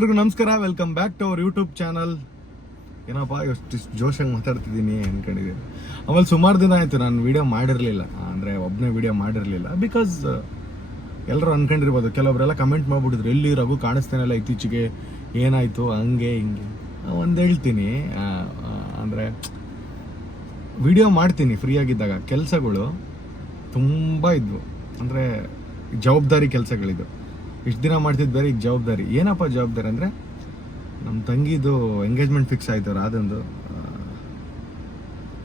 ಎಲ್ರಿಗೂ ನಮಸ್ಕಾರ, welcome back to our YouTube channel. ಏನಪ್ಪ ಎಷ್ಟು ಜೋಶಾಗಿ ಮಾತಾಡ್ತಿದ್ದೀನಿ ಅನ್ಕೊಂಡಿದ್ದೀನಿ. ಆಮೇಲೆ ಸುಮಾರು ದಿನ ಆಯಿತು ನಾನು ವಿಡಿಯೋ ಮಾಡಿರಲಿಲ್ಲ, ಅಂದರೆ ಒಬ್ಬನೇ ವಿಡಿಯೋ ಮಾಡಿರಲಿಲ್ಲ. ಬಿಕಾಸ್ ಎಲ್ಲರೂ ಅನ್ಕೊಂಡಿರ್ಬೋದು, ಕೆಲವೊಬ್ಬರೆಲ್ಲ ಕಮೆಂಟ್ ಮಾಡ್ಬಿಟ್ಟಿದ್ರು, ಎಲ್ಲಿ ರಘು ಕಾಣಿಸ್ತಾನೆಲ್ಲ ಇತ್ತೀಚೆಗೆ, ಏನಾಯಿತು ಹಂಗೆ ಹಿಂಗೆ. ಒಂದು ಹೇಳ್ತೀನಿ, ಅಂದರೆ ವಿಡಿಯೋ ಮಾಡ್ತೀನಿ ಫ್ರೀ ಆಗಿದ್ದಾಗ. ಕೆಲಸಗಳು ತುಂಬ ಇದ್ವು, ಅಂದರೆ ಜವಾಬ್ದಾರಿ ಕೆಲಸಗಳಿದ್ದು. ಇಷ್ಟು ದಿನ ಮಾಡ್ತಿದ್ದು ಬೇರೆ, ಈಗ ಜವಾಬ್ದಾರಿ. ಏನಪ್ಪ ಜವಾಬ್ದಾರಿ ಅಂದರೆ, ನಮ್ಮ ತಂಗಿದು ಎಂಗೇಜ್ಮೆಂಟ್ ಫಿಕ್ಸ್ ಆಯಿತು ರಾಧಂದು.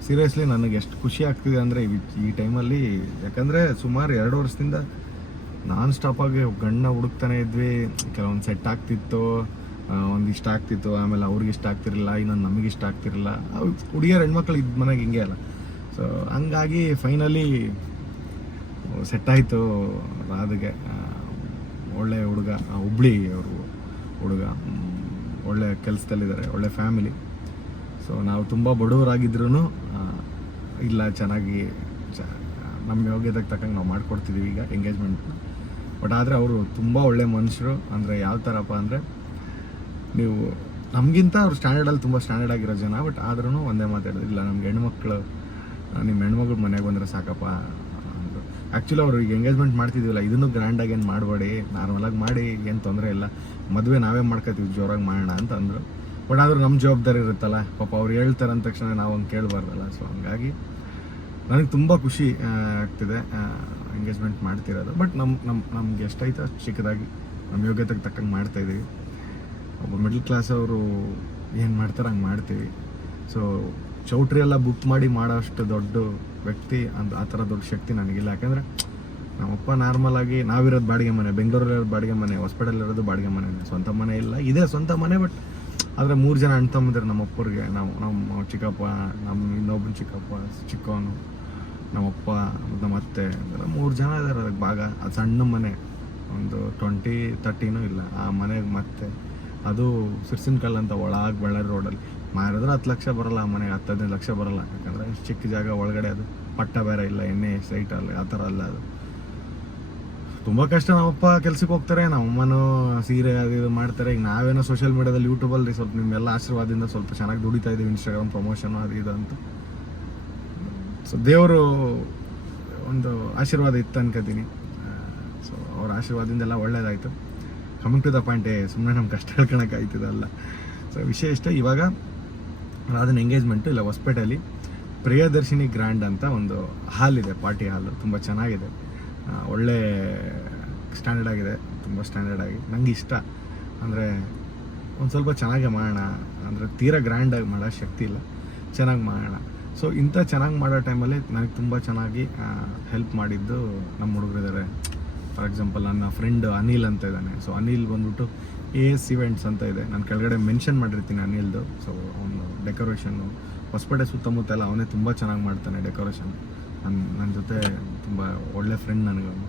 ಸೀರಿಯಸ್ಲಿ ನನಗೆ ಎಷ್ಟು ಖುಷಿ ಆಗ್ತಿದೆ ಅಂದರೆ ಈ ಟೈಮಲ್ಲಿ. ಯಾಕಂದರೆ ಸುಮಾರು 2 ವರ್ಷದಿಂದ ನಾನ್ ಸ್ಟಾಪಾಗಿ ಗಂಡ ಹುಡುಕ್ತಾನೆ ಇದ್ವಿ. ಕೆಲವೊಂದು ಸೆಟ್ ಆಗ್ತಿತ್ತು, ಒಂದಿಷ್ಟ ಆಗ್ತಿತ್ತು, ಆಮೇಲೆ ಅವ್ರಿಗೆ ಇಷ್ಟ ಆಗ್ತಿರಲಿಲ್ಲ, ಇನ್ನೊಂದು ನಮಗೆ ಇಷ್ಟ ಆಗ್ತಿರಲಿಲ್ಲ. ಹುಡುಗಿಯರು ಹೆಣ್ಮಕ್ಳು ಇದ್ದ ಮನೆಗೆ ಹಿಂಗೆ ಅಲ್ಲ. ಸೊ ಹಂಗಾಗಿ ಫೈನಲಿ ಸೆಟ್ ಆಯಿತು ರಾಧಿಗೆ. ಒಳ್ಳೆ ಹುಡುಗ, ಹುಬ್ಳಿ ಅವರು ಹುಡುಗ, ಒಳ್ಳೆ ಕೆಲಸದಲ್ಲಿದ್ದಾರೆ, ಒಳ್ಳೆ ಫ್ಯಾಮಿಲಿ. ಸೊ ನಾವು ತುಂಬ ಬಡವರಾಗಿದ್ರೂ ಇಲ್ಲ, ಚೆನ್ನಾಗಿ ನಮ್ಮ ಯೋಗ್ಯತೆಗೆ ತಕ್ಕಂಗೆ ನಾವು ಮಾಡ್ಕೊಡ್ತಿದ್ದೀವಿ ಈಗ ಎಂಗೇಜ್ಮೆಂಟ್. ಬಟ್ ಆದರೆ ಅವರು ತುಂಬ ಒಳ್ಳೆ ಮನುಷ್ಯರು. ಅಂದರೆ ಯಾವ ಥರಪ್ಪ ಅಂದರೆ, ನೀವು ನಮಗಿಂತ ಅವ್ರು ಸ್ಟ್ಯಾಂಡರ್ಡಲ್ಲಿ ತುಂಬ ಸ್ಟ್ಯಾಂಡರ್ಡ್ ಆಗಿರೋ ಜನ. ಬಟ್ ಆದ್ರೂ ಒಂದೇ ಮಾತಾಡೋದು, ಇಲ್ಲ ನಮ್ಗೆ ಹೆಣ್ಮಕ್ಳು, ನಿಮ್ಮ ಹೆಣ್ಮಕ್ಳು ಮನೆಗೆ ಬಂದರೆ ಸಾಕಪ್ಪ ಅಂದರು. ಆ್ಯಕ್ಚುಲಿ ಅವರು ಈಗ ಎಂಗೇಜ್ಮೆಂಟ್ ಮಾಡ್ತಿದ್ದೀವಲ್ಲ, ಇದನ್ನು ಗ್ರ್ಯಾಂಡಾಗಿ ಏನು ಮಾಡಬೇಡಿ, ನಾರ್ಮಲಾಗಿ ಮಾಡಿ, ಏನು ತೊಂದರೆ ಇಲ್ಲ, ಮದುವೆ ನಾವೇ ಮಾಡ್ಕೋತೀವಿ, ಜೋರಾಗಿ ಮಾಡೋಣ ಅಂತ ಅಂದರು. ಬಟ್ ಆದರೂ ನಮ್ಮ ಜವಾಬ್ದಾರಿ ಇರುತ್ತಲ್ಲ, ಪಾಪ ಅವ್ರು ಹೇಳ್ತಾರೆ ಅಂದ ತಕ್ಷಣ ನಾವು ಹಂಗೆ ಕೇಳಬಾರ್ದಲ್ಲ. ಸೊ ಹಂಗಾಗಿ ನನಗೆ ತುಂಬ ಖುಷಿ ಆಗ್ತಿದೆ ಎಂಗೇಜ್ಮೆಂಟ್ ಮಾಡ್ತಿರೋದು. ಬಟ್ ನಮ್ಗೆ ಎಷ್ಟಾಯ್ತು ಅಷ್ಟು ಚಿಕ್ಕದಾಗಿ ನಮ್ಮ ಯೋಗ್ಯತೆಗೆ ತಕ್ಕಂಗೆ ಮಾಡ್ತಾಯಿದ್ದೀವಿ. ಒಬ್ಬ ಮಿಡ್ಲ್ ಕ್ಲಾಸ್ ಅವರು ಏನು ಮಾಡ್ತಾರೆ ಹಂಗೆ ಮಾಡ್ತೀವಿ. ಸೊ ಚೌಟ್ರಿ ಎಲ್ಲ ಬುಕ್ ಮಾಡಿ ಮಾಡೋ ಅಷ್ಟು ದೊಡ್ಡ ವ್ಯಕ್ತಿ ಆ ಥರ ದೊಡ್ಡ ಶಕ್ತಿ ನನಗಿಲ್ಲ. ಯಾಕಂದರೆ ನಮ್ಮಪ್ಪ ನಾರ್ಮಲ್ ಆಗಿ, ನಾವಿರೋದು ಬಾಡಿಗೆ ಮನೆ, ಬೆಂಗಳೂರಲ್ಲಿರೋದು ಬಾಡಿಗೆ ಮನೆ, ಹೊಸಪೇಟೆಯಲ್ಲಿರೋದು ಬಾಡಿಗೆ ಮನೆ, ಸ್ವಂತ ಮನೆ ಇಲ್ಲ. ಇದೇ ಸ್ವಂತ ಮನೆ, ಬಟ್ ಆದರೆ 3 ಜನ ಅಣ್ಣ ತಮ್ಮಂದಿರು ನಮ್ಮಪ್ಪರಿಗೆ. ನಮ್ಮ ಚಿಕ್ಕಪ್ಪ, ನಮ್ಮ ಇನ್ನೊಬ್ಬನ ಚಿಕ್ಕಪ್ಪ, ಚಿಕ್ಕವನು, ನಮ್ಮಪ್ಪ, ನಮ್ಮ ಅತ್ತೆ, 3 ಜನ ಇದ್ದಾರೆ. ಅದಕ್ಕೆ ಭಾಗ ಅದು ಸಣ್ಣ ಮನೆ, ಒಂದು 20-30 ಇಲ್ಲ ಆ ಮನೆಗೆ. ಮತ್ತೆ ಅದು ಸಿರ್ಸಿನಕಲ್ ಅಂತ ಒಳಗೆ ಬಳ್ಳಾರಿ ರೋಡಲ್ಲಿ ಮಾರಿದ್ರೆ 10 ಲಕ್ಷ ಬರೋಲ್ಲ, ಆ ಮನೆಗೆ 10-15 ಲಕ್ಷ ಬರೋಲ್ಲ. ಯಾಕಂದರೆ ಚಿಕ್ಕ ಜಾಗ ಒಳಗಡೆ, ಅದು ಪಟ್ಟ ಬೇರೆ ಇಲ್ಲ, ಎಣ್ಣೆ ಸೈಟಲ್ಲಿ ಆ ಥರ ಅಲ್ಲ. ಅದು ತುಂಬ ಕಷ್ಟ. ನಮ್ಮಪ್ಪ ಕೆಲ್ಸಕ್ಕೆ ಹೋಗ್ತಾರೆ, ನಮ್ಮಮ್ಮನೂ ಸೀರೆ ಅದು ಇದು ಮಾಡ್ತಾರೆ. ಈಗ ನಾವೇನೋ ಸೋಷಿಯಲ್ ಮೀಡಿಯಾದಲ್ಲಿ, ಯೂಟ್ಯೂಬಲ್ಲಿ ಸ್ವಲ್ಪ ನಿಮ್ಮೆಲ್ಲ ಆಶೀರ್ವಾದದಿಂದ ಸ್ವಲ್ಪ ಚೆನ್ನಾಗಿ ದುಡಿತಾ ಇದ್ದೀವಿ, ಇನ್ಸ್ಟಾಗ್ರಾಮ್ ಪ್ರಮೋಷನು ಅದು ಇದು ಅಂತ. ಸೊ ದೇವರು ಒಂದು ಆಶೀರ್ವಾದ ಇತ್ತು ಅನ್ಕೋತೀನಿ. ಸೊ ಅವ್ರ ಆಶೀರ್ವಾದದಿಂದ ಎಲ್ಲ ಒಳ್ಳೇದಾಯಿತು. ಕಮಿಂಗ್ ಟು ದ ಪಾಯಿಂಟ್, ಸುಮ್ಮನೆ ನಮ್ಮ ಕಷ್ಟ ಹೇಳ್ಕೊಳಕ್ಕಾಯ್ತದಲ್ಲ. ಸೊ ವಿಷಯ ಇಷ್ಟ. ಇವಾಗ ಅದನ್ನ ಎಂಗೇಜ್ಮೆಂಟು ಇಲ್ಲ ಹೊಸಪೇಟೆಯಲ್ಲಿ ಪ್ರಿಯದರ್ಶಿನಿ ಗ್ರ್ಯಾಂಡ್ ಅಂತ ಒಂದು ಹಾಲ್ ಇದೆ, ಪಾರ್ಟಿ ಹಾಲು. ತುಂಬ ಚೆನ್ನಾಗಿದೆ, ಒಳ್ಳೆ ಸ್ಟ್ಯಾಂಡರ್ಡ್ ಆಗಿದೆ, ತುಂಬ ಸ್ಟ್ಯಾಂಡರ್ಡ್ ಆಗಿ. ನಂಗೆ ಇಷ್ಟ. ಅಂದರೆ ಒಂದು ಸ್ವಲ್ಪ ಚೆನ್ನಾಗೇ ಮಾಡೋಣ, ಅಂದರೆ ತೀರಾ ಗ್ರ್ಯಾಂಡಾಗಿ ಮಾಡೋ ಶಕ್ತಿ ಇಲ್ಲ, ಚೆನ್ನಾಗಿ ಮಾಡೋಣ. ಸೊ ಇಂಥ ಚೆನ್ನಾಗಿ ಮಾಡೋ ಟೈಮಲ್ಲಿ ನನಗೆ ತುಂಬ ಚೆನ್ನಾಗಿ ಹೆಲ್ಪ್ ಮಾಡಿದ್ದು ನಮ್ಮ ಹುಡುಗರಿದ್ದಾರೆ. ಫಾರ್ ಎಕ್ಸಾಂಪಲ್ ನನ್ನ ಫ್ರೆಂಡ್ ಅನಿಲ್ ಅಂತ ಇದ್ದಾನೆ. ಸೊ ಅನಿಲ್ ಬಂದ್ಬಿಟ್ಟು AS ಇವೆಂಟ್ಸ್ ಅಂತ ಇದೆ, ನಾನು ಕೆಳಗಡೆ ಮೆನ್ಷನ್ ಮಾಡಿರ್ತೀನಿ ಅನಿಲ್ದು. ಸೊ ಅವನು ಡೆಕೋರೇಷನ್ನು ಹೊಸಪೇಟೆ ಸುತ್ತಮುತ್ತ ಎಲ್ಲ ಅವನೇ ತುಂಬ ಚೆನ್ನಾಗಿ ಮಾಡ್ತಾನೆ ಡೆಕೋರೇಷನ್. ನನ್ನ ಜೊತೆ ತುಂಬ ಒಳ್ಳೆ ಫ್ರೆಂಡ್ ನನಗೆ ಅವನು.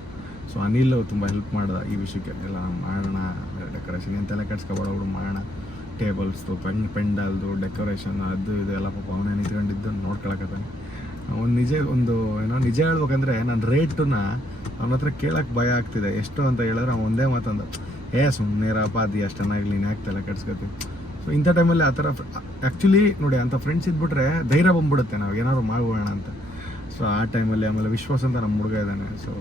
ಸೊ ಅನಿಲ್ ತುಂಬ ಹೆಲ್ಪ್ ಮಾಡ್ದ ಈ ವಿಷಯಕ್ಕೆ. ಎಲ್ಲ ಮಾಡೋಣ ಡೆಕೋರೇಷನ್, ಎಂತೆಲ್ಲ ಕೆಡ್ಸ್ಕೊಬೇಡ ಬಿಡು, ಮಾಡೋಣ. ಟೇಬಲ್ಸ್ದು, ಪೆಂಡಲ್ದು ಡೆಕೋರೇಷನ್, ಅದು ಇದು ಎಲ್ಲ ಪಾಪ ಅವನೇ ನಿಂತ್ಕೊಂಡಿದ್ದು ನೋಡ್ಕೊಳಕತ್ತಾನೆ. ಅವ್ನು ನಿಜ ಹೇಳ್ಬೇಕಂದ್ರೆ, ನನ್ನ ರೇಟನ್ನ ಅವನ ಹತ್ರ ಕೇಳಕ್ಕೆ ಭಯ ಆಗ್ತಿದೆ. ಎಷ್ಟು ಅಂತ ಹೇಳಿದ್ರೆ ಅವ್ನು ಒಂದೇ ಮಾತಂದ, ಸುಮ್ಮನೆ ರಪ್ಪ, ಅದು ಅಷ್ಟನ್ನಾಗಲಿ, ನೀನು ಆಗ್ತಾಯಿಲ್ಲ, ಕೆಡ್ಸ್ಕೊತೀವಿ. ಸೊ ಇಂಥ ಟೈಮಲ್ಲಿ ಆ ಥರ ಆ್ಯಕ್ಚುಲಿ ನೋಡಿ, ಅಂಥ ಫ್ರೆಂಡ್ಸ್ ಇದ್ಬಿಟ್ರೆ ಧೈರ್ಯ ಬಂದ್ಬಿಡುತ್ತೆ, ನಾವು ಏನಾದ್ರು ಮಾಡ್ಬೋಣ ಅಂತ. ಸೊ ಆ ಟೈಮಲ್ಲಿ ಆಮೇಲೆ ವಿಶ್ವಾಸ ಅಂತ ನಮ್ಮ ಹುಡುಗ ಇದ್ದಾನೆ. ಸೊ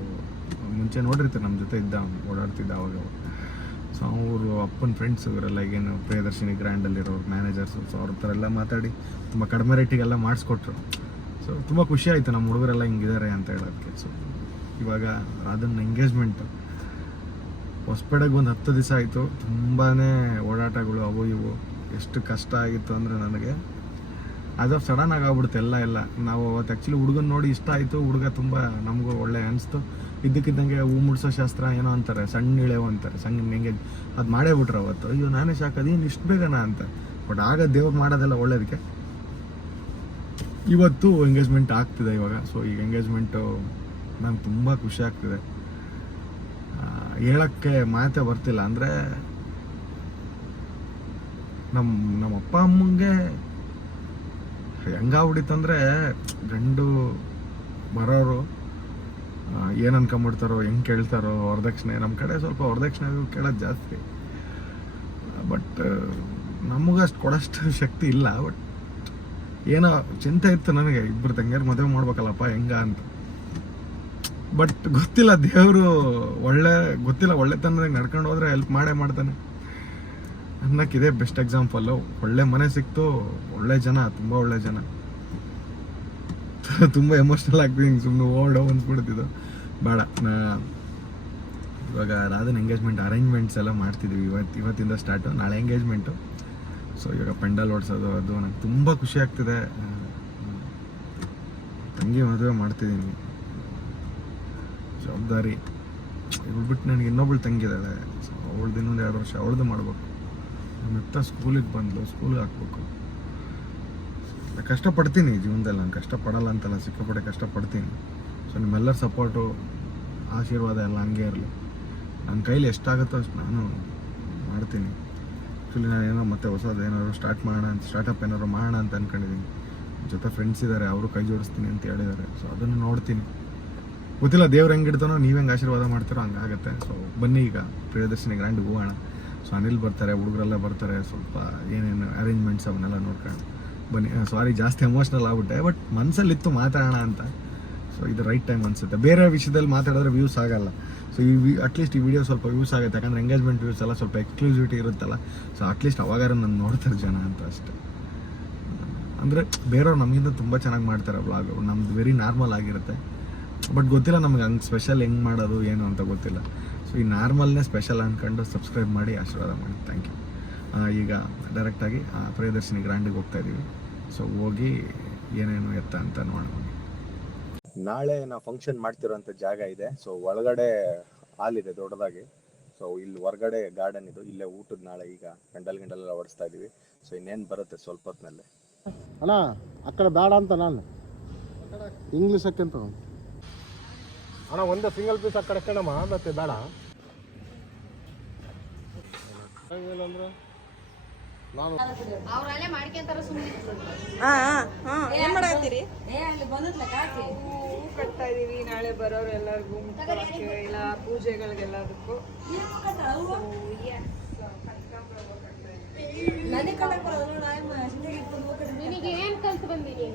ಮುಂಚೆ ನೋಡಿರ್ತಾರೆ, ನಮ್ಮ ಜೊತೆ ಇದ್ದ, ಓಡಾಡ್ತಿದ್ದ ಅವಾಗ. ಸೊ ಅವರು ಅಪ್ಪನ ಫ್ರೆಂಡ್ಸ್ ಇವರೆಲ್ಲ ಈಗೇನು ಪ್ರಿಯದರ್ಶಿನಿ ಗ್ರ್ಯಾಂಡಲ್ಲಿರೋರು ಮ್ಯಾನೇಜರ್ಸು. ಸೊ ಅವ್ರ ಹತ್ರ ಎಲ್ಲ ಮಾತಾಡಿ ತುಂಬ ಕಡಿಮೆ ರೇಟಿಗೆಲ್ಲ ಮಾಡಿಸ್ಕೊಟ್ರು. ಸೊ ತುಂಬ ಖುಷಿ ಆಯಿತು, ನಮ್ಮ ಹುಡುಗರೆಲ್ಲ ಹಿಂಗಿದ್ದಾರೆ ಅಂತ ಹೇಳೋದಕ್ಕೆ. ಸೊ ಇವಾಗ ಅದನ್ನು ಎಂಗೇಜ್ಮೆಂಟು ಹೊಸಪೇಟೆಗೆ ಒಂದು 10 ದಿವಸ ಆಯಿತು. ತುಂಬಾ ಓಡಾಟಗಳು, ಅವು ಇವು. ಎಷ್ಟು ಕಷ್ಟ ಆಗಿತ್ತು ಅಂದರೆ ನನಗೆ ಅದು ಸಡನ್ ಆಗ್ಬಿಡುತ್ತೆ ಎಲ್ಲ. ನಾವು ಅವತ್ತು ಆ್ಯಕ್ಚುಲಿ ಹುಡುಗನ ನೋಡಿ ಇಷ್ಟ ಆಯಿತು. ಹುಡುಗ ತುಂಬ ನಮಗೂ ಒಳ್ಳೆ ಅನಿಸ್ತು. ಇದ್ದಕ್ಕಿದ್ದಂಗೆ ಹೂ ಮುಡ್ಸೋ ಶಾಸ್ತ್ರ ಏನೋ ಅಂತಾರೆ, ಸಣ್ಣ ಇಳೆವು ಅಂತಾರೆ, ಸಣ್ಣ ಎಂಗೇಜ್ ಅದು ಮಾಡೇ ಬಿಟ್ರು ಅವತ್ತು. ಅಯ್ಯೋ ನಾನೇ ಶಾಕ್, ಅದೇನು ಇಷ್ಟು ಬೇಗನಾ ಅಂತ. ಬಟ್ ಆಗ ದೇವ್ರು ಮಾಡೋದೆಲ್ಲ ಒಳ್ಳೇದಕ್ಕೆ. ಇವತ್ತು ಎಂಗೇಜ್ಮೆಂಟ್ ಆಗ್ತಿದೆ ಇವಾಗ. ಸೊ ಈಗ ಎಂಗೇಜ್ಮೆಂಟು ನಂಗೆ ತುಂಬ ಖುಷಿ ಆಗ್ತಿದೆ, ಹೇಳೋಕ್ಕೆ ಮಾತೇ ಬರ್ತಿಲ್ಲ. ಅಂದರೆ ನಮ್ಮ ಅಪ್ಪ ಅಮ್ಮಂಗೆ ಹೆಂಗಾಗ್ಬಿಟ್ಟಿತ್ತಂದರೆ, ಗಂಡು ಬರೋರು ಏನು ಅನ್ಕೊಂಬಿಡ್ತಾರೋ, ಹೆಂಗೆ ಕೇಳ್ತಾರೋ ವರದಕ್ಷಿಣೆ. ನಮ್ಮ ಕಡೆ ಸ್ವಲ್ಪ ವರದಕ್ಷಿಣೆ ಕೇಳೋದು ಜಾಸ್ತಿ. ಬಟ್ ನಮಗೆ ಅಷ್ಟು ಕೊಡೋಷ್ಟು ಶಕ್ತಿ ಇಲ್ಲ. ಬಟ್ ಏನೋ ಚಿಂತೆ ಇತ್ತು ನನಗೆ, ಇಬ್ಬರು ತಂಗಿಯರು ಮದುವೆ ಮಾಡ್ಬೇಕಲ್ಲಪ್ಪ ಹೆಂಗ ಅಂತ. ಬಟ್ ಗೊತ್ತಿಲ್ಲ, ದೇವರು ಒಳ್ಳೆತನದಾಗ ನಡ್ಕೊಂಡು ಹೋದ್ರೆ ಹೆಲ್ಪ್ ಮಾಡೇ ಮಾಡ್ತಾನೆ ಅನ್ನೋಕ್ಕಿದೆ ಬೆಸ್ಟ್ ಎಕ್ಸಾಂಪಲ್ಲು. ಒಳ್ಳೆ ಮನೆ ಸಿಕ್ತು, ಒಳ್ಳೆ ಜನ, ತುಂಬ ಒಳ್ಳೆ ಜನ. ತುಂಬ ಎಮೋಷ್ನಲ್ ಆಗ್ತೀನಿ, ಸುಮ್ಮನೆ ಓಡೋ ಅನ್ಸ್ಬಿಡ್ತಿದ್ದು. ಬೇಡ, ಇವಾಗ ರಾಧನ್ ಎಂಗೇಜ್ಮೆಂಟ್ ಅರೇಂಜ್ಮೆಂಟ್ಸ್ ಎಲ್ಲ ಮಾಡ್ತಿದ್ದೀವಿ. ಇವತ್ತಿಂದ ಸ್ಟಾರ್ಟು, ನಾಳೆ ಎಂಗೇಜ್ಮೆಂಟು. ಸೊ ಇವಾಗ ಪೆಂಡಲ್ ಓಡಿಸೋದು ಅದು ನನಗೆ ತುಂಬ ಖುಷಿ ಆಗ್ತಿದೆ. ತಂಗಿ ಮದುವೆ ಮಾಡ್ತಿದ್ದೀನಿ, ಜವಾಬ್ದಾರಿ. ಇವಳು ಬಿಟ್ಟು ನನಗೆ ಇನ್ನೊಬ್ಳು ತಂಗಿದ್ದಾಳೆ. ಸೊ ಅವಳ್ದು ಇನ್ನೊಂದು 2 ವರ್ಷ ಅವಳದು ಮಾಡ್ಬೇಕು. ಮತ್ತೆ ಸ್ಕೂಲಿಗೆ ಬಂದಳು, ಸ್ಕೂಲಿಗೆ ಹಾಕ್ಬೇಕು. ಕಷ್ಟಪಡ್ತೀನಿ ಜೀವನದಲ್ಲಿ, ನಾನು ಕಷ್ಟಪಡಲ್ಲ ಅಂತಲ್ಲ, ಸಿಕ್ಕಾಪಟ್ಟೆ ಕಷ್ಟಪಡ್ತೀನಿ. ಸೊ ನಿಮ್ಮೆಲ್ಲರ ಸಪೋರ್ಟು, ಆಶೀರ್ವಾದ ಎಲ್ಲ ಹಂಗೆ ಇರಲಿ. ನನ್ನ ಕೈಲಿ ಎಷ್ಟಾಗುತ್ತೋ ಅಷ್ಟು ನಾನು ಮಾಡ್ತೀನಿ. ಆ್ಯಕ್ಚುಲಿ ನಾನು ಏನೋ ಮತ್ತೆ ಹೊಸದು ಏನಾದ್ರು ಸ್ಟಾರ್ಟಪ್ ಏನಾದ್ರು ಮಾಡೋಣ ಅಂತ ಅಂದ್ಕೊಂಡಿದ್ದೀನಿ. ಜೊತೆ ಫ್ರೆಂಡ್ಸ್ ಇದ್ದಾರೆ, ಅವರು ಕೈ ಜೋಡಿಸ್ತೀನಿ ಅಂತ ಹೇಳಿದ್ದಾರೆ. ಸೊ ಅದನ್ನು ನೋಡ್ತೀನಿ. ಗೊತ್ತಿಲ್ಲ ದೇವ್ರು ಹೆಂಗೆ ಇಡ್ತಾನೋ, ನೀವು ಹೆಂಗೆ ಆಶೀರ್ವಾದ ಮಾಡ್ತೀರೋ ಹಂಗಾಗುತ್ತೆ. ಸೊ ಬನ್ನಿ ಈಗ ಪ್ರಿಯದರ್ಶಿನಿ ಗ್ರ್ಯಾಂಡಿಗೆ ಹೋಗೋಣ. ಸೊ ಅನಿಲ್ ಬರ್ತಾರೆ, ಹುಡುಗರೆಲ್ಲ ಬರ್ತಾರೆ. ಸ್ವಲ್ಪ ಏನೇನು ಅರೇಂಜ್ಮೆಂಟ್ಸ್ ಅವನ್ನೆಲ್ಲ ನೋಡ್ಕೊಂಡು ಬನ್ನಿ. ಸಾರಿ ಜಾಸ್ತಿ ಎಮೋಷ್ನಲ್ ಆಗ್ಬಿಟ್ಟೆ, ಬಟ್ ಮನಸ್ಸಲ್ಲಿತ್ತು ಮಾತಾಡೋಣ ಅಂತ. ಸೊ ಇದು ರೈಟ್ ಟೈಮ್ ಅನಿಸುತ್ತೆ. ಬೇರೆ ವಿಷಯದಲ್ಲಿ ಮಾತಾಡಿದ್ರೆ ವ್ಯೂಸ್ ಆಗಲ್ಲ. ಸೊ ಅಟ್ಲೀಸ್ಟ್ ಈ ವಿಡಿಯೋ ಸ್ವಲ್ಪ ವ್ಯೂಸ್ ಆಗುತ್ತೆ, ಯಾಕಂದರೆ ಎಂಗೇಜ್ಮೆಂಟ್ ವ್ಯೂಸ್ ಎಲ್ಲ ಸ್ವಲ್ಪ ಎಕ್ಸ್ಕ್ಲೂಸಿವಿಟಿ ಇರುತ್ತಲ್ಲ. ಸೊ ಅಟ್ಲೀಸ್ಟ್ ಅವಾಗಾರ ನಾನು ನೋಡ್ತಾರೆ ಜನ ಅಂತ ಅಷ್ಟೇ. ಅಂದರೆ ಬೇರೆಯವ್ರು ನಮಗಿಂತ ತುಂಬ ಚೆನ್ನಾಗಿ ಮಾಡ್ತಾರೆ ವ್ಲಾಗ್, ನಮ್ದು ವೆರಿ ನಾರ್ಮಲ್ ಆಗಿರುತ್ತೆ. ಬಟ್ ಗೊತ್ತಿಲ್ಲ ನಮ್ಗೆ ಹಂಗೆ ಸ್ಪೆಷಲ್ ಹೆಂಗೆ ಮಾಡೋದು ಏನು ಅಂತ ಗೊತ್ತಿಲ್ಲ. ಸೊ ಈ ನಾರ್ಮಲ್ನೇ ಸ್ಪೆಷಲ್ ಅಂದ್ಕೊಂಡು ಸಬ್ಸ್ಕ್ರೈಬ್ ಮಾಡಿ ಆಶೀರ್ವಾದ ಮಾಡಿ. Thank you. ಈಗ ಡೈರೆಕ್ಟಾಗಿ ಪ್ರಿಯದರ್ಶಿನಿ ಗ್ರ್ಯಾಂಡಿಗೆ ಹೋಗ್ತಾ ಇದ್ದೀವಿ. ಸೊ ಹೋಗಿ ಏನೇನು ಎತ್ತ ಅಂತ ನೋಡೋಣ. ನಾಳೆ ನಾವು ಫಂಕ್ಷನ್ ಮಾಡ್ತಿರೋಂಥ ಜಾಗ ಇದೆ. ಸೊ ಒಳಗಡೆ ಹಾಲ್ ಇದೆ ದೊಡ್ಡದಾಗಿ. ಸೊ ಇಲ್ಲಿ ಹೊರಗಡೆ ಗಾರ್ಡನ್ ಇದು, ಇಲ್ಲೇ ಊಟದ ನಾಳೆ ಈಗ ಗಂಟಲೆಲ್ಲ ಹೊಡಿಸ್ತಾ ಇದ್ದೀವಿ. ಸೊ ಇನ್ನೇನು ಬರುತ್ತೆ ಸ್ವಲ್ಪ ಹೊತ್ತಿನಲ್ಲೇ. ಅಣ್ಣ ಆ ಕಡೆ ಬೇಡ ಅಂತ ನಾನು ಇಂಗ್ಲೀಷ್ ಹಾಕ್ಯಂತ ಅಣ್ಣ ಒಂದು ಸಿಂಗಲ್ ಪೀಸ್ ಆ ಕಡೆ ಕಣಮ್ಮ, ಮತ್ತೆ ಬೇಡ ಅಂದ್ರೆ ನಾನು ಅವರಲ್ಲೇ ಮಾಡ್ಕೊಂತಾರ ಸುಮ್ಮನೆ. ಏನ್ ಮಾಡತ್ತೀರಿ? ಅಲ್ಲಿ ಬಂದತ್ಲ ಕಾಕಿ ಕಟ್ತಾ ಇದೀವಿ. ನಾಳೆ ಬರೋರು ಎಲ್ಲರಿಗೂ ಇಲ್ಲ ಪೂಜೆಗಳಿಗೆಲ್ಲದಕ್ಕೂ ನಿನಗೆ ಏನ್ ಕಲ್ತು ಬಂದೀನಿ?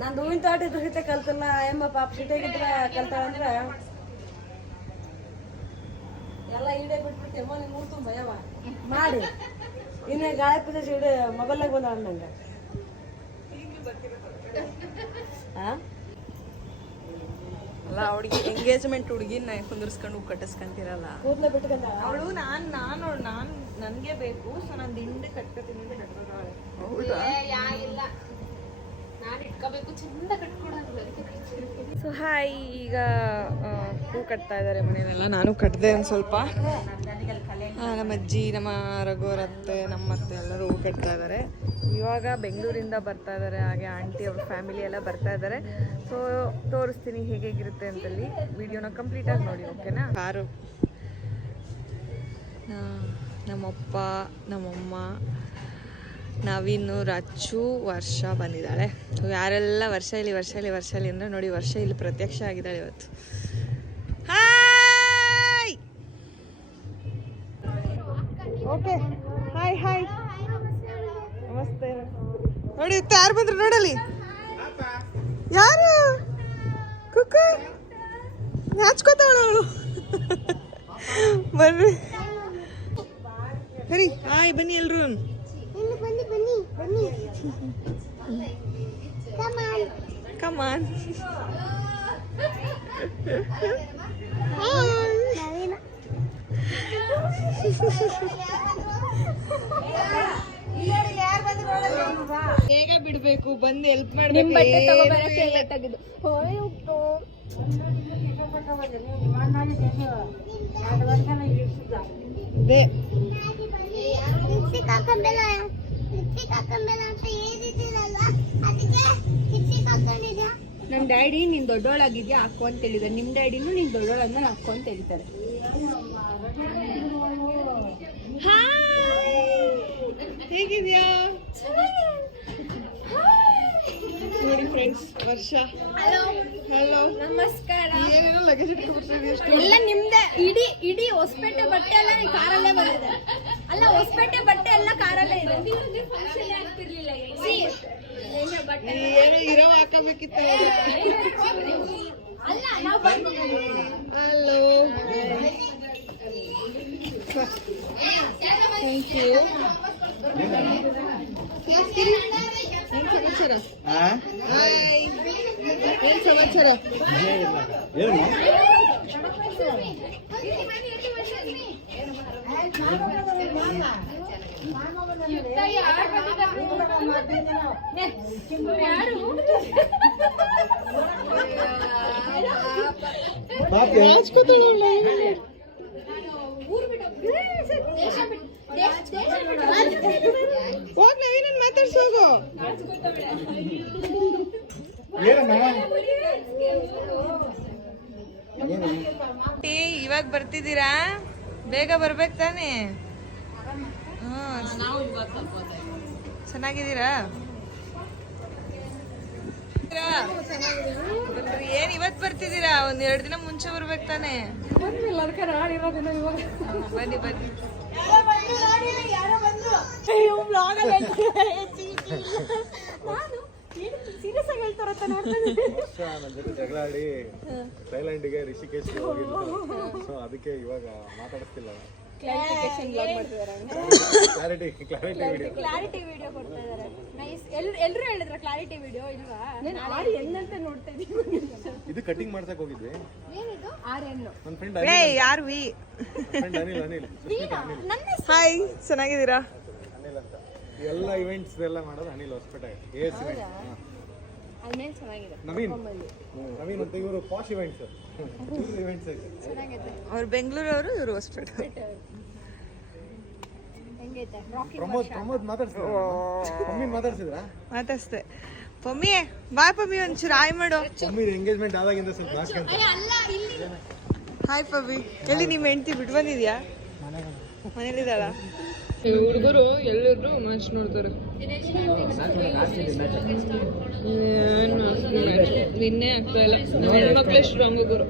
ನಾನು ಹೂವಿನ ತೋಟ ಇದ್ದು ಹಿತ ಕಲ್ತಲ್ಲ. ಅಯ್ಯಮ್ಮ ಪಾಪ ಸಿಟಿಯಾಗಿದ್ರ ಕಲ್ತಾಳ ಅಂದ್ರ ಎಲ್ಲ ಈಡೇ ಬಿಟ್ಬಿಟ್ಟು ಎಮ್ಮ ನಿನ್ ಮೂರ್ ತುಂಬ ಯವ ಮಾಡಿ ಇನ್ನ ಗಾಳಿ ಪೂಜೆ ಸೀಡೆ ಮೊಬೈಲ್ನಾಗ ಬಂದ ನಂಗೆ. ಅಲ್ಲ ಹುಡುಗಿ ಎಂಗೇಜ್ಮೆಂಟ್ ಹುಡುಗಿನ ಕುಂದರ್ಸ್ಕೊಂಡು ಕಟ್ಟಿಸ್ಕೊಂತಿರಲ್ಲ, ಕೂದಲ ಬಿಟ್ಕೊಂಡ ಅವಳು. ನಾನು ನನ್ಗೆ ಬೇಕು. ಸೊ ನಾನು ದಿಂಡಿ ಕಟ್ಕೋತೀನಿ ಅಂತ ಕಟ್ಕೊಂಡವಳೆ. ಹೌದಾ? ಇಲ್ಲ ನಾನು ಇಟ್ಕೋಬೇಕು, ಚಂದ ಕಟ್ಕೊಡಲ್ಲ. ಸೊ ಹಾಯ್, ಈಗ ಹೂ ಕಟ್ತಾ ಇದ್ದಾರೆ ಮನೆಯಲ್ಲೆಲ್ಲ. ನಾನು ಕಟ್ಟಿದೆ ಒಂದು ಸ್ವಲ್ಪ. ನಮ್ಮ ಅಜ್ಜಿ, ನಮ್ಮ ರಘುವರತ್ತೆ, ನಮ್ಮತ್ತೆ ಎಲ್ಲರೂ ಹೂ ಕಟ್ತಾ ಇದ್ದಾರೆ. ಇವಾಗ ಬೆಂಗಳೂರಿಂದ ಬರ್ತಾ ಇದ್ದಾರೆ, ಹಾಗೆ ಆಂಟಿ ಅವ್ರ ಫ್ಯಾಮಿಲಿ ಎಲ್ಲ ಬರ್ತಾ ಇದ್ದಾರೆ. ಸೊ ತೋರಿಸ್ತೀನಿ ಹೇಗಿರುತ್ತೆ ಅಂತಲ್ಲಿ. ವಿಡಿಯೋನ ಕಂಪ್ಲೀಟಾಗಿ ನೋಡಿ, ಓಕೆನಾ? ಕಾರು, ನಮ್ಮಪ್ಪ, ನಮ್ಮಮ್ಮ, ನವೀನು, ರಚ್ಚು, ವರ್ಷ ಬಂದಿದ್ದಾಳೆ. ಯಾರೆಲ್ಲ ವರ್ಷ ಇಲ್ಲಿ ಅಂದರೆ ನೋಡಿ, ವರ್ಷ ಇಲ್ಲಿ ಪ್ರತ್ಯಕ್ಷ ಆಗಿದ್ದಾಳೆ ಇವತ್ತು. ಹಾಯ್, ಓಕೆ, ಹಾಯ್ ನಮಸ್ತೆ. ನೋಡಿ ಯಾರು ಬಂದ್ರು ನೋಡಲಿ. ಯಾರು? ಕುಕ್ಕು ನಾಚ್ಕೋತಾವಳ ಅವಳು. ಬರ್ರಿ ಸರಿ, ಹಾಯ್ ಬನ್ನಿ ಎಲ್ರು. Come on. ಬೇಗ ಬಿಡ್ಬೇಕು, ಬಂದು ಹೆಲ್ಪ್ ಮಾಡ್ಬೇಕು. ನನ್ನ ಡ್ಯಾಡಿ ನೀನ್ ದೊಡ್ಡೋಳಾಗಿದ್ಯಾ ಹಾಕೋ ಅಂತ ಹೇಳಿದ್ದಾರೆ. ನಿಮ್ ಡ್ಯಾಡಿನೂ ನೀನ್ ದೊಡ್ಡೋಳನ್ನ ಹಾಕೋ ಅಂತ ಹೇಳ್ತಾರೆ. ಹೇಗಿದ್ಯಾ? ನೋಡಿ ಫ್ರೆಂಡ್ಸ್, ವರ್ಷ. ಹಲೋ, ನಮಸ್ಕಾರ. ಏನೇನೋ ಲಗೇಜ್ ಇಟ್ಕೊಬಿಡ್ತೀವಿ. ಎಲ್ಲ ನಿಮ್ದೆ. ಇಡೀ ಹೊಸಪೇಟೆ ಬಟ್ಟೆ ಎಲ್ಲ ಕಾರಲ್ಲೇ ಬಂದಿದೆ. ಹೊಸಪೇಟೆ ಬಟ್ಟೆ ಎಲ್ಲ ಕಾರಲ್ಲೇ ಇದೆ. ಏನು ಇರೋ ಹಾಕಬೇಕಿತ್ತು. ಅಲ್ಲ ನಾವು ಬಂದು ಹಲೋ, ಥ್ಯಾಂಕ್ ಯು. ಏನ್ ಸಮಾಚಾರ? ಹಾಯ್, ಏನ್ ಸಮಾಚಾರ? ಹೋಗ್ ನಾವೇನನ್ ಮಾತಾಡ್ಸೋಗು. ಇವಾಗ ಬರ್ತಿದ್ದೀರಾ? ಬೇಗ ಬರ್ಬೇಕು ತಾನೇ? ಚೆನ್ನಾಗಿದ್ದೀರಾ? ಏನ್ ಇವತ್ ಬರ್ತಿದ್ದೀರಾ? ಒಂದ್ 2 ದಿನ ಮುಂಚೆ ಬರ್ಬೇಕು ತಾನೇ? ಬನ್ನಿ ಬನ್ನಿ. ನನ್ನ ಜೊತೆ ಜಗಳ ಆಡಿ ಥೈಲ್ಯಾಂಡ್ಗೆ ರಿಷಿಕೇಶ್ ಹೋಗಿದ್ದು. ಸೊ ಅದಕ್ಕೆ ಇವಾಗ ಮಾತಾಡಿಸ್ತಿಲ್ಲ. ಕ್ಲಾರಿಟಿ ವಿಡಿಯೋ ಕೊಡ್ತಾ ಇದಾರೆ. ನೈಸ್. ಎಲ್ರು ಹೇಳಿದ್ರ ಕ್ಲಾರಿಟಿ ವಿಡಿಯೋ ಇಲ್ವಾ? ಎನ್ನಂತ ನೋಡ್ತಾ ಇದೀವಿ. ಇದು ಕಟಿಂಗ್ ಮಾಡ್ಸಕ್ ಹೋಗಿದ್ವಿ. ಏನಿದು? ಆರ್ಎನ್. ನನ್ನ ಫ್ರೆಂಡ್ ಯಾರು ವಿ? ಅನಿಲ್. ಹಾಯ್, ಚೆನ್ನಾಗಿದ್ದೀರಾ? ಅನಿಲ್ ಅಂತ ಎಲ್ಲ ಇವೆಂಟ್ಸ್ ಎಲ್ಲ ಮಾಡೋದು ಅನಿಲ್ ಹೊಸಪೇಟೆ. ಏಸ್ ಅದ್ಮೇಲೆ ಚೆನ್ನಾಗಿದೆ. ನವೀನ್ ಅಂತ ಇವರು ಪಾಶ್ ಇವೆಂಟ್ಸ್ ಚೆನ್ನಾಗೈತೆ. ಅವ್ರು ಬೆಂಗಳೂರವರು, ಇವರು ಹೊಸಪೇಟೆ. ಹೆಂಗೈತೆ? ಪ್ರಮೋದ್ ಮಾತಾಡ್ಸಿದ್ರಾ? ಮಾತಾಡ್ಸ್ದೆ. ಪಮ್ಮಿ ಬಾ, ಪಮ್ಮಿ ಒಂಚೂರು ಹಾಯ್ ಮಾಡು. ಎಂಗೇಜ್ಮೆಂಟ್ ಆದಾಗಿಂದ ಸ್ವಲ್ಪ ಹಾಯ್ ಪಮ್ಮಿ. ಎಲ್ಲಿ ನಿಮ್ಮ ಹೆಂಡತಿ ಬಿಟ್ಟು ಬಂದಿದ್ಯಾ? ಮನೇಲಿದ್ದಾಳ? ಹುಡುಗರು ಎಲ್ಲರೂ ಮ್ಯಾಚ್ ನೋಡ್ತಾರೆ. ನಿನ್ನೆ ಆಗ್ತಾ ಇಲ್ಲ. ನಮ್ಮ ಹೆಣ್ಮಕ್ಳೇ ಸ್ಟ್ರಾಂಗ್ ಗುರು.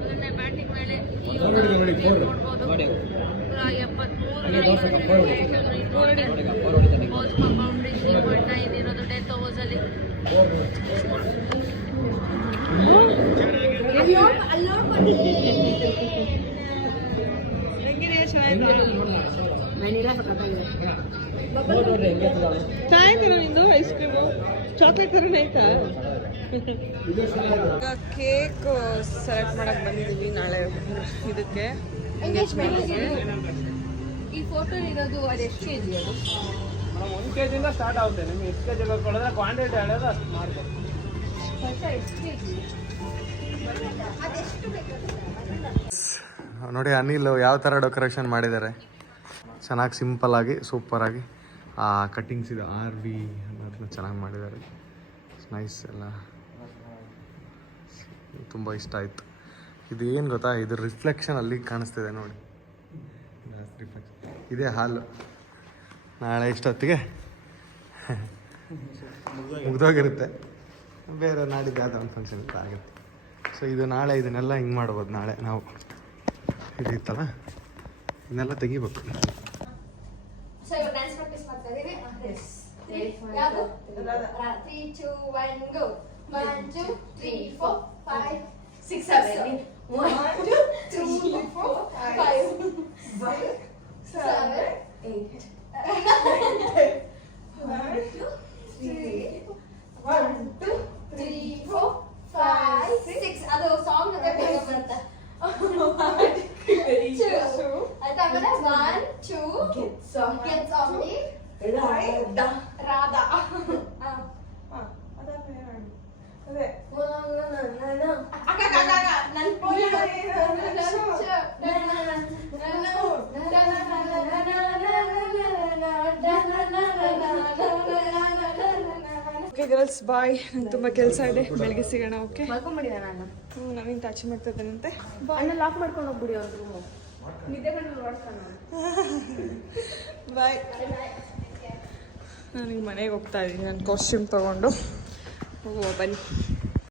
ಸಾಯಂಕಾಲ ನಿಂದು ಐಸ್ ಕ್ರೀಮು ಚಾಕ್ಲೇಟ್ ಥರನೇ ಆಯ್ತಾ? ಕೇಕ್ ಸೆಲೆಕ್ಟ್ ಮಾಡಕ್ ಬಂದಿದ್ದೀವಿ ನಾಳೆ ಇದಕ್ಕೆ, ಎಂಗೇಜ್ಮೆಂಟ್ಗೆ. ಈ ಫೋಟೋ ಇರೋದು ಅದು ಎಷ್ಟು ಕೆಜಿ? ಅದು 1 kg ಸ್ಟಾರ್ಟ್ ಆಗುತ್ತೆ. ನಿಮ್ಗೆ ಎಷ್ಟು ಕೆಜಿ ಬೇಕು ಕ್ವಾಂಟಿಟಿ ಹೇಳೋದು ಅಷ್ಟು ಮಾಡ್ಬೇಕು. ಎಷ್ಟು ಕೆಜಿ? ನೋಡಿ ಅನಿಲ್ ಯಾವ ಥರ ಡೆಕೋರೇಷನ್ ಮಾಡಿದ್ದಾರೆ. ಚೆನ್ನಾಗಿ ಸಿಂಪಲ್ ಆಗಿ ಸೂಪರ್ ಆಗಿ ಆ ಕಟ್ಟಿಂಗ್ಸ್ ಇದೆ. RV ಅನ್ನೋದನ್ನ ಚೆನ್ನಾಗಿ ಮಾಡಿದ್ದಾರೆ. ನೈಸ್. ಎಲ್ಲ ತುಂಬ ಇಷ್ಟ ಆಯಿತು. ಇದು ಏನು ಗೊತ್ತಾ, ಇದು ರಿಫ್ಲೆಕ್ಷನ್ ಅಲ್ಲಿ ಕಾಣಿಸ್ತಿದೆ ನೋಡಿ. ಇದೇ ಹಾಲು. ನಾಳೆ ಇಷ್ಟೊತ್ತಿಗೆ ಮುಗ್ದೋಗಿರುತ್ತೆ. ಬೇರೆ ನಾಡಿದ್ದು ಯಾವ್ದಾರ ಒಂದು ಫಂಕ್ಷನ್ ಇತ್ತು ಆಗುತ್ತೆ. ಸೊ ಇದು ನಾಳೆ ಇದನ್ನೆಲ್ಲ ಹಿಂಗೆ ಮಾಡ್ಬೋದು. ನಾಳೆ ನಾವು ಇದಿತ್ತಲ್ಲ ಇದನ್ನೆಲ್ಲ ತೆಗಿಬೇಕು. So dance practice ಮಾಡ್ತಾ ಇದೀವಿ. ಯಾವುದು? 3 2 1 go. 1 2 3 4 5 6 7 1 2 3 4 5 6 7 8 1 2 3 4 5 6 ಅದು ಸಾಂಗ್ ಜೊತೆ ಬೇಗ ಬರುತ್ತೆ. 2 ಆಯ್ತಾ? ಆಮೇಲೆ 1 2 gets on me Radha. ಅದೇ ಓಕೆ ಗರ್ಲ್ಸ್ ಬಾಯ್, ನಂಗೆ ತುಂಬ ಕೆಲಸ ಇದೆ. ಬೆಳಗ್ಗೆ ಸಿಗೋಣ. ಓಕೆ, ಮಲ್ಕೊಂಡ್ಬಿಡಿದ ನಾನು. ನವೀನ್ ತಾಚಿ ಮಾಡ್ತಾ ಇದ್ದಾನಂತೆ. ಅಣ್ಣ ಲಾಕ್ ಮಾಡ್ಕೊಂಡು ಹೋಗ್ಬಿಡಿ ಅವ್ರ ರೂಮು. ನಿದ್ದೆಗಂಡು ನೋಡ್ತಾನೆ. ಬಾಯ್. ನಾನೀಗ ಮನೆಗೆ ಹೋಗ್ತಾ ಇದ್ದೀನಿ. ನಾನು ಕಾಸ್ಟ್ಯೂಮ್ ತೊಗೊಂಡು ಹೋಗುವ ಬನ್ನಿ.